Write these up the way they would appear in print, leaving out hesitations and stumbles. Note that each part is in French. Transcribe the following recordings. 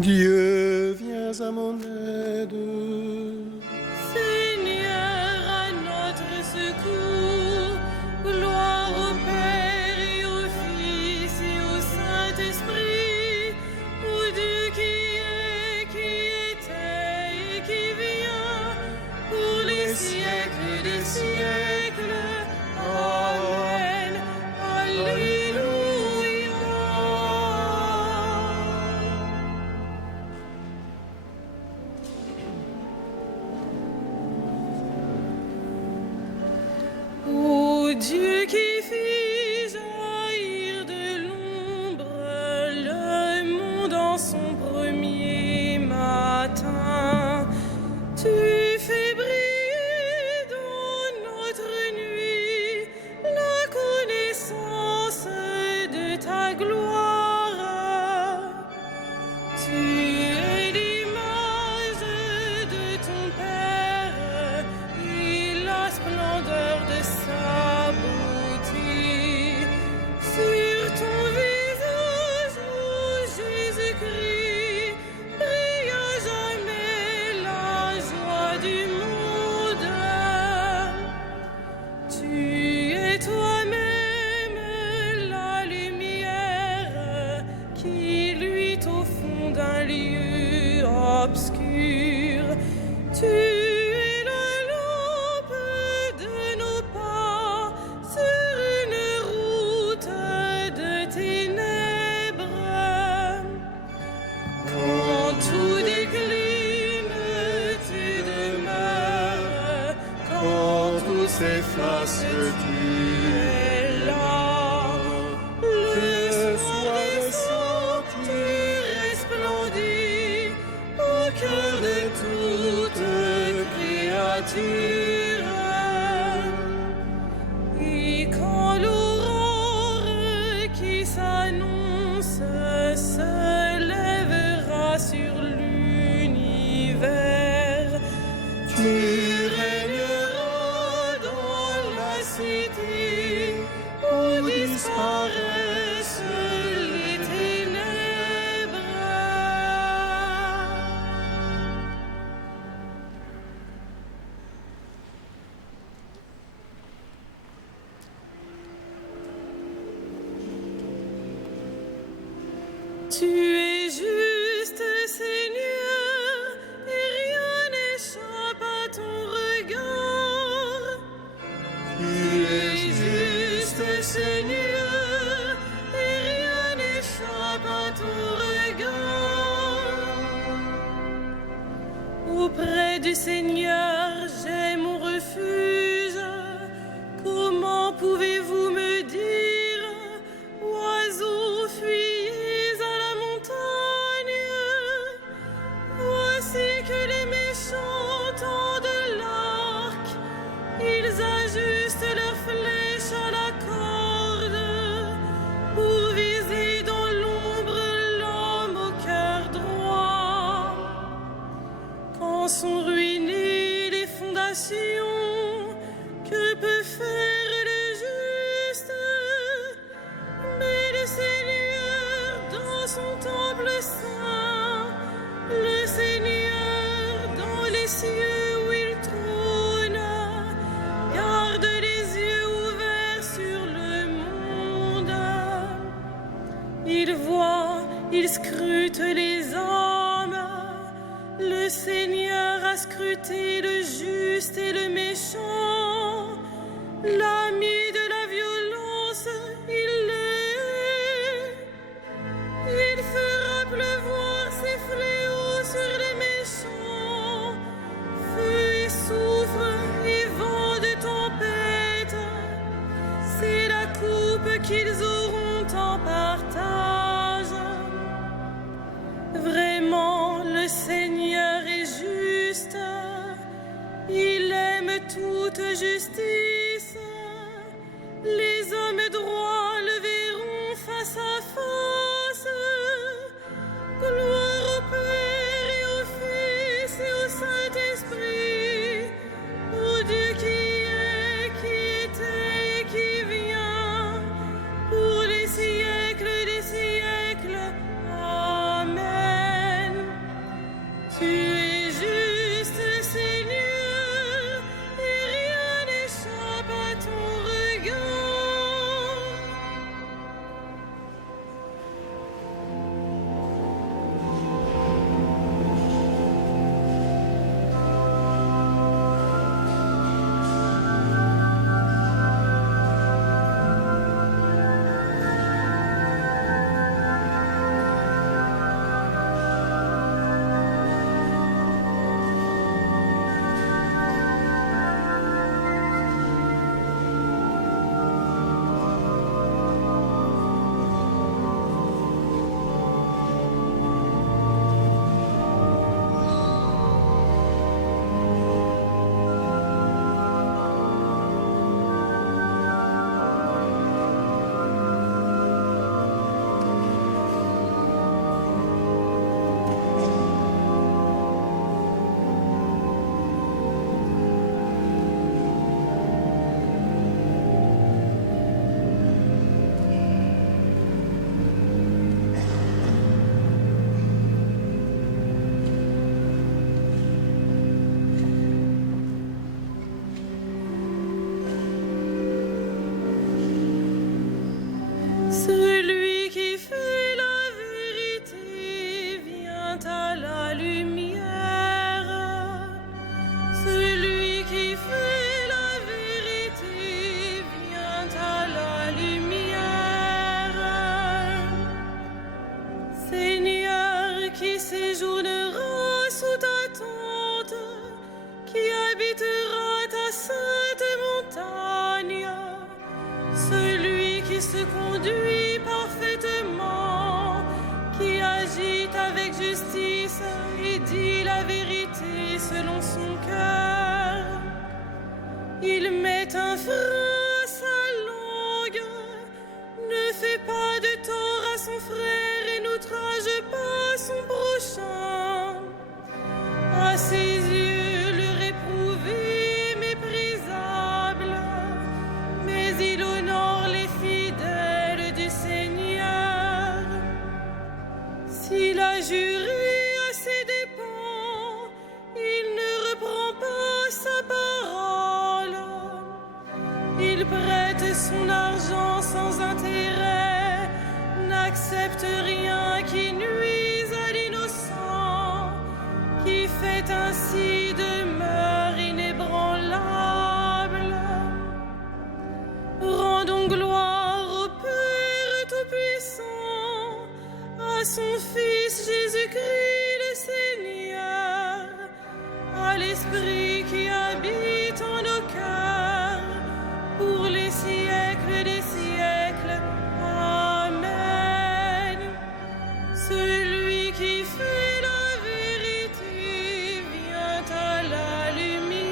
Dieu, viens à mon aide. Seigneur, à notre secours, gloire au Père et au Fils et au Saint-Esprit, au Dieu qui est, qui était et qui vient, pour les siècles des siècles. Amen. Alléluia. Ô Dieu qui fis jaillir de l'ombre le monde en son premier matin, tu fais briller dans notre nuit la connaissance de ta gloire. Tu es l'image de ton Père et la splendeur de sa beauté. Sur ton visage, ô Jésus-Christ, brille à jamais la joie du monde. Tu es toi-même la lumière qui luit au fond d'un lieu obscur. Tu es la lampe de nos pas sur une route de ténèbres. Quand tout décline, tu demeures. Quand tout s'efface, tu es là. Le soir descend, tu resplendis au cœur de toute créature. Et quand l'aurore qui s'annonce se lèvera sur l'univers, tu régneras dans la cité où disparaissent les ténèbres. Tu es juste, Seigneur, et rien n'échappe à ton regard. tu Tu es es juste, Seigneur, et rien n'échappe à ton regard. Auprès du Seigneur, j'ai mon refuge. Comment pouvez-vous me dire, oiseaux, fuyez à la montagne? Voici que les méchants tendent l'arc, ils ajustent leurs flèches à la corde pour viser dans l'ombre l'homme au cœur droit. Quand sont ruinées les fondations, que peut faire le juste? Mais le Seigneur dans son temple saint, le Seigneur dans les cieux où il trône, garde les yeux ouverts sur le monde. Il voit, il scrute les hommes. Le Seigneur a scruté le juste et le méchant. L'ami de la violence, il l'est. Il fera pleuvoir ses fléaux sur les méchants. Feu et soufre et vent de tempête, c'est la coupe qu'ils auront en partage. Vraiment, le Seigneur est juste. Il aime toute justice. Les hommes droits le verront face à face. Gloire au Père et au Fils et au Saint-Esprit, au Dieu qui est, qui était et qui vient, pour les siècles des siècles. Amen. est un frein à sa langue, ne fait pas de tort à son frère et n'outrage pas son prochain. À ses yeux, le réprouvé est méprisable, mais il honore les fidèles du Seigneur. S'il a juré à ses dépens, il ne reprend pas sa parole. Il prête son argent sans intérêt, n'accepte rien qui nuise à l'innocent, qui fait ainsi demeure inébranlable. Rendons gloire au Père Tout-Puissant, à son Fils Jésus-Christ le Seigneur, à l'Esprit qui habite en nos cœurs, pour les siècles des siècles. Amen. Celui qui fait la vérité vient à la lumière.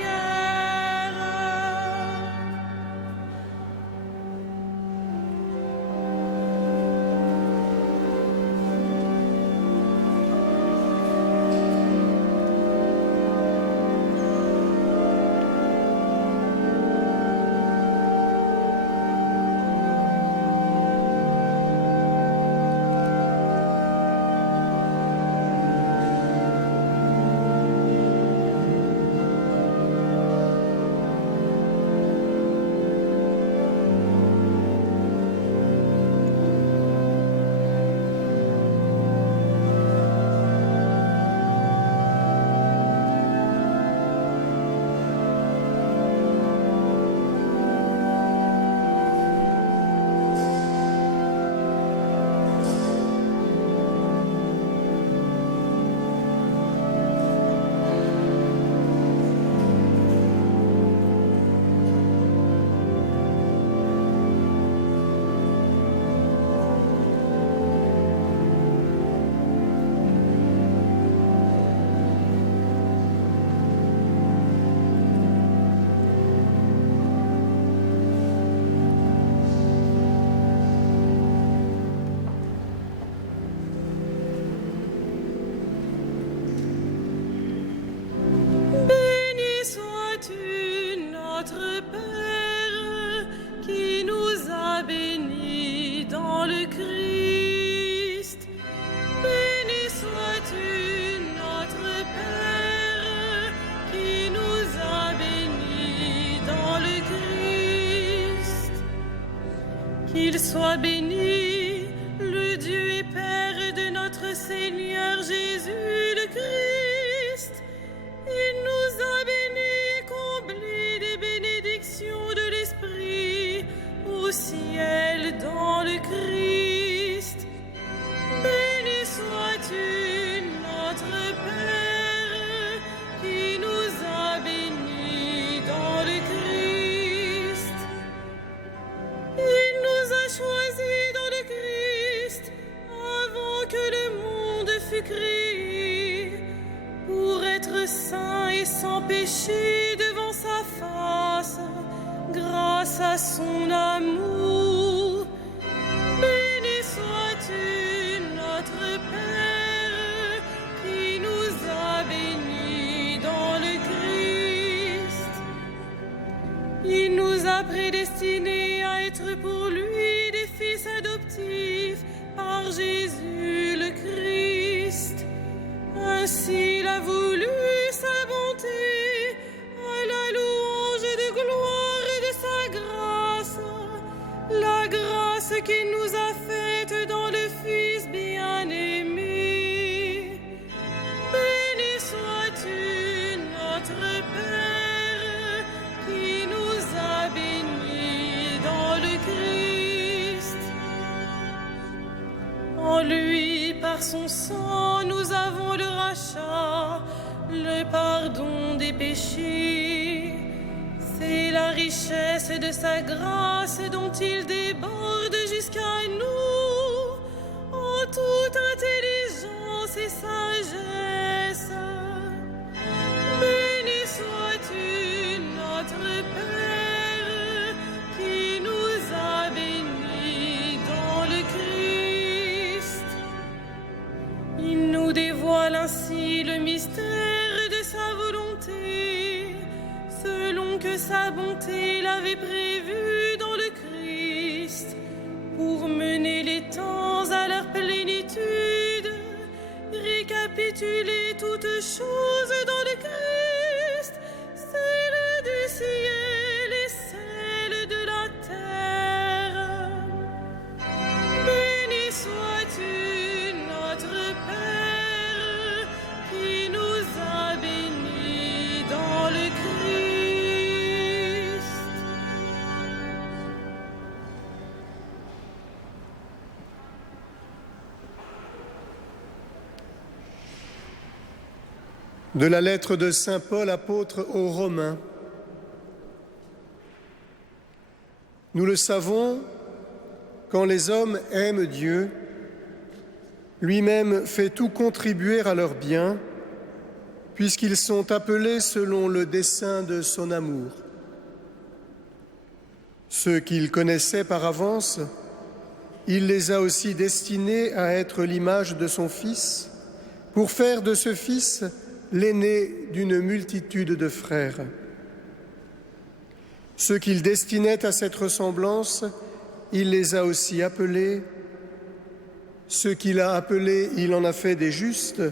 Qu'il soit béni, le Dieu et Père de notre Seigneur Jésus le Christ. Il nous a bénis et comblés des bénédictions de l'Esprit au ciel dans le Christ. Béni sois-tu, notre Père, qui nous a bénis dans le Christ. Il nous a choisis dans le Christ avant que le monde fût créé, pour être saints et sans péché devant sa face, grâce à son amour. Béni sois-tu, notre Père, qui nous a bénis dans le Christ. Il nous a prédestinés à être pour lui des fils adoptifs par Jésus le Christ. Ainsi il a voulu sa bonté, à la louange de gloire et de sa grâce, la grâce qu'il nous a faite dans le Fils bien-aimé. Béni sois-tu, notre Père, qui nous a bénis dans le Christ. En lui, par son sang, nous avons le rachat, le pardon des péchés. C'est la richesse de sa grâce dont il déborde jusqu'à nous, en toute intelligence et sagesse. Béni sois-tu, notre Père, que sa bonté l'avait prévu dans le Christ, pour mener les temps à leur plénitude, récapituler toutes choses dans le Christ, celles du ciel et celles de la terre. Béni sois-tu, notre Père, qui nous a bénis dans le Christ. De la lettre de saint Paul, apôtre aux Romains. Nous le savons, quand les hommes aiment Dieu, lui-même fait tout contribuer à leur bien, puisqu'ils sont appelés selon le dessein de son amour. Ceux qu'il connaissait par avance, il les a aussi destinés à être l'image de son Fils, pour faire de ce Fils l'aîné d'une multitude de frères. Ceux qu'il destinait à cette ressemblance, il les a aussi appelés. Ceux qu'il a appelés, il en a fait des justes,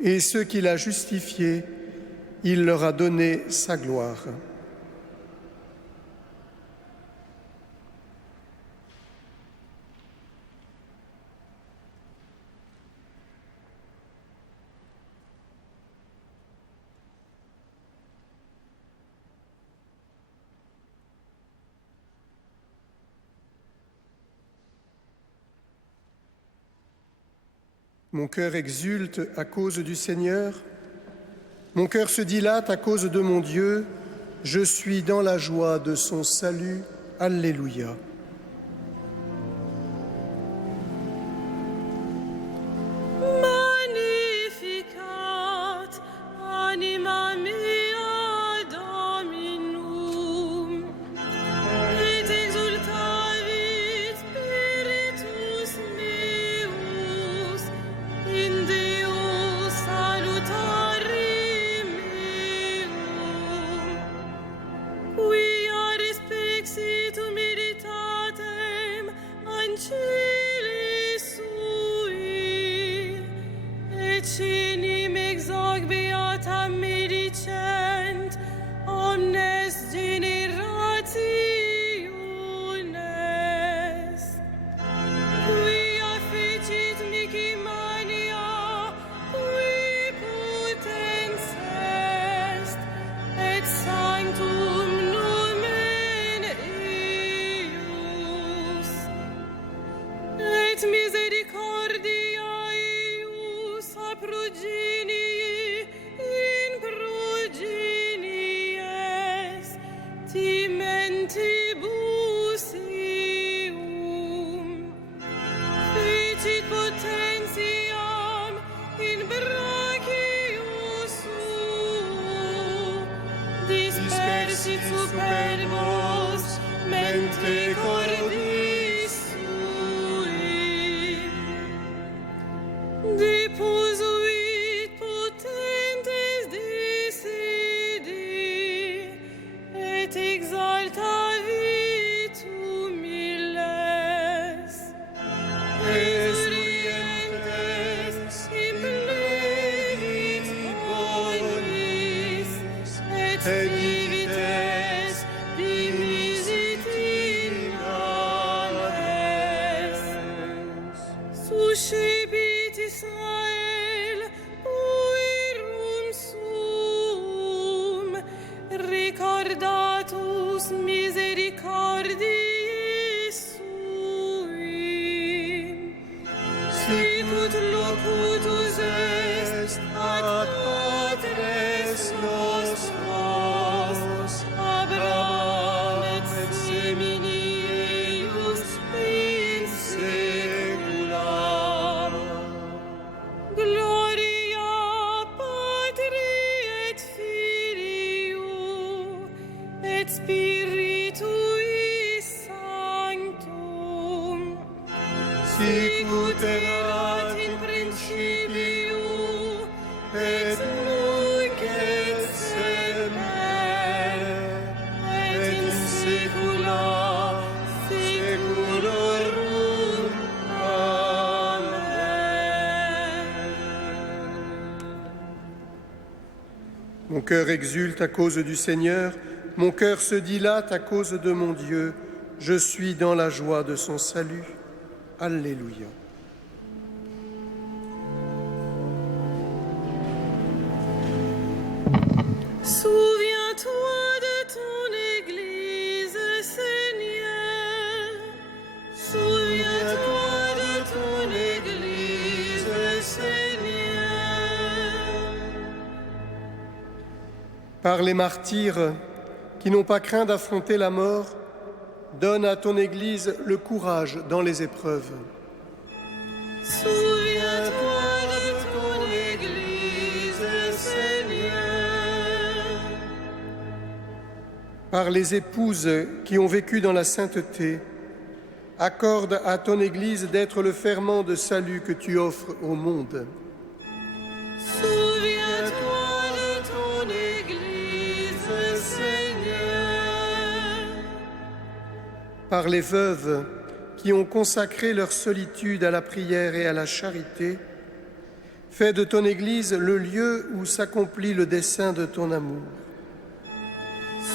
et ceux qu'il a justifiés, il leur a donné sa gloire. Mon cœur exulte à cause du Seigneur, mon cœur se dilate à cause de mon Dieu, je suis dans la joie de son salut. Alléluia. Magnificat anima mea Dominum, et exultavit spiritus meus in Deo salutari meum, quia respixitum meditatem ancilli sui, et cinim exoc beata medicent omnes generationes, quia fecit mihi mania, qui potens est, et sanctum nomen eius, et misericordia eius a progenii in progenies timentibus ium, fecit potentiam in brachio suo, dispersit superbos mente cordis sui, deposuit potentes desidi, et exaltavit humiles, exurientes implevit bonis, et divites dimisit in males. Suscipit Israel puerum sum, recordatus misericordiae sui, sicut locutus est ad patres nostros, Abraham et semini eius in saecula. Gloria Patri et Filio et Spiritui Sanctum, sicut erat in principio et nunc et semper cœur exulte à cause du Seigneur, mon cœur se dilate à cause de mon Dieu. Je suis dans la joie de son salut. Alléluia. Souviens-toi de ton Église, Seigneur. Souviens-toi de ton Église, Seigneur. Par les martyrs qui n'ont pas craint d'affronter la mort, donne à ton Église le courage dans les épreuves. Souviens-toi de ton Église, Seigneur. Par les épouses qui ont vécu dans la sainteté, accorde à ton Église d'être le ferment de salut que tu offres au monde. Souviens-toi de ton Église, Seigneur. Par les veuves qui ont consacré leur solitude à la prière et à la charité, fais de ton Église le lieu où s'accomplit le dessein de ton amour.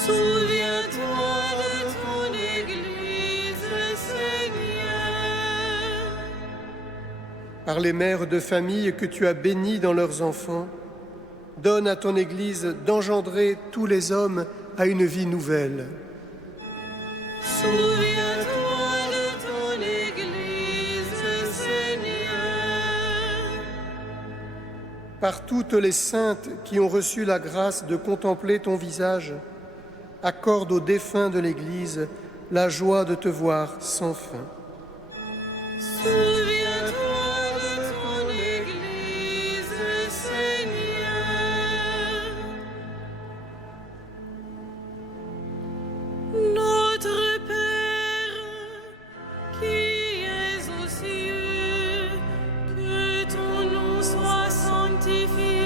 Souviens-toi de ton Église, Seigneur. Par les mères de famille que tu as bénies dans leurs enfants, donne à ton Église d'engendrer tous les hommes à une vie nouvelle. Souviens-toi de ton Église, Seigneur. Par toutes les saintes qui ont reçu la grâce de contempler ton visage, accorde aux défunts de l'Église la joie de te voir sans fin. Souviens-toi de ton Église, Seigneur. Notre Père, qui es aux cieux, que ton nom soit sanctifié,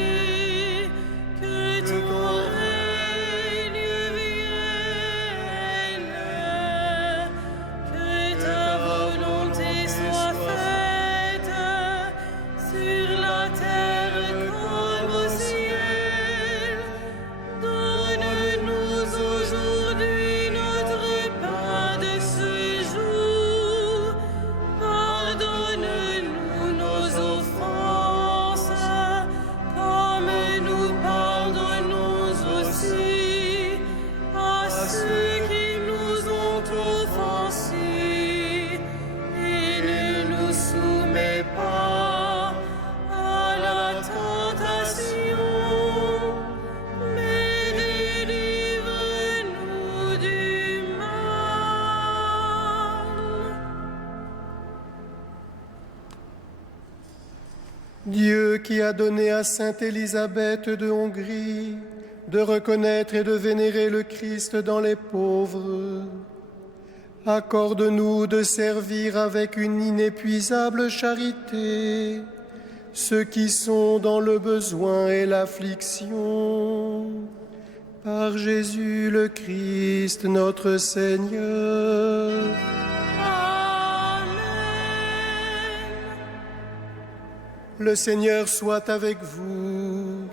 que ton règne vienne, que ta volonté soit faite sur la terre comme au ciel. Donne-nous aujourd'hui notre pain de ce jour. Pardonne-nous nos offenses, comme nous pardonnons aussi à ceux qui nous ont offensés. Et ne nous soumets pas à la tentation, mais délivre-nous du mal. Dieu qui a donné à sainte Élisabeth de Hongrie de reconnaître et de vénérer le Christ dans les pauvres, accorde-nous de servir avec une inépuisable charité ceux qui sont dans le besoin et l'affliction. Par Jésus le Christ, notre Seigneur. Amen. Le Seigneur soit avec vous.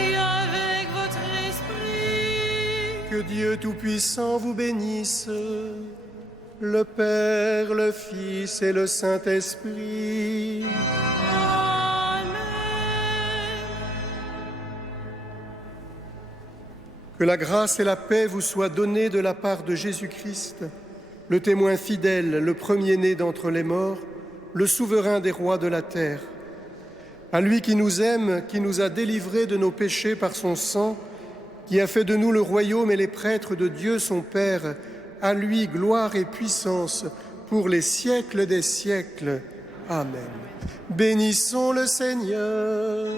Et avec votre esprit. Que Dieu Tout-Puissant vous bénisse, le Père, le Fils et le Saint-Esprit. Amen. Que la grâce et la paix vous soient données de la part de Jésus-Christ, le témoin fidèle, le premier-né d'entre les morts, le souverain des rois de la terre. À lui qui nous aime, qui nous a délivrés de nos péchés par son sang, qui a fait de nous le royaume et les prêtres de Dieu son Père, à lui gloire et puissance pour les siècles des siècles. Amen. Bénissons le Seigneur.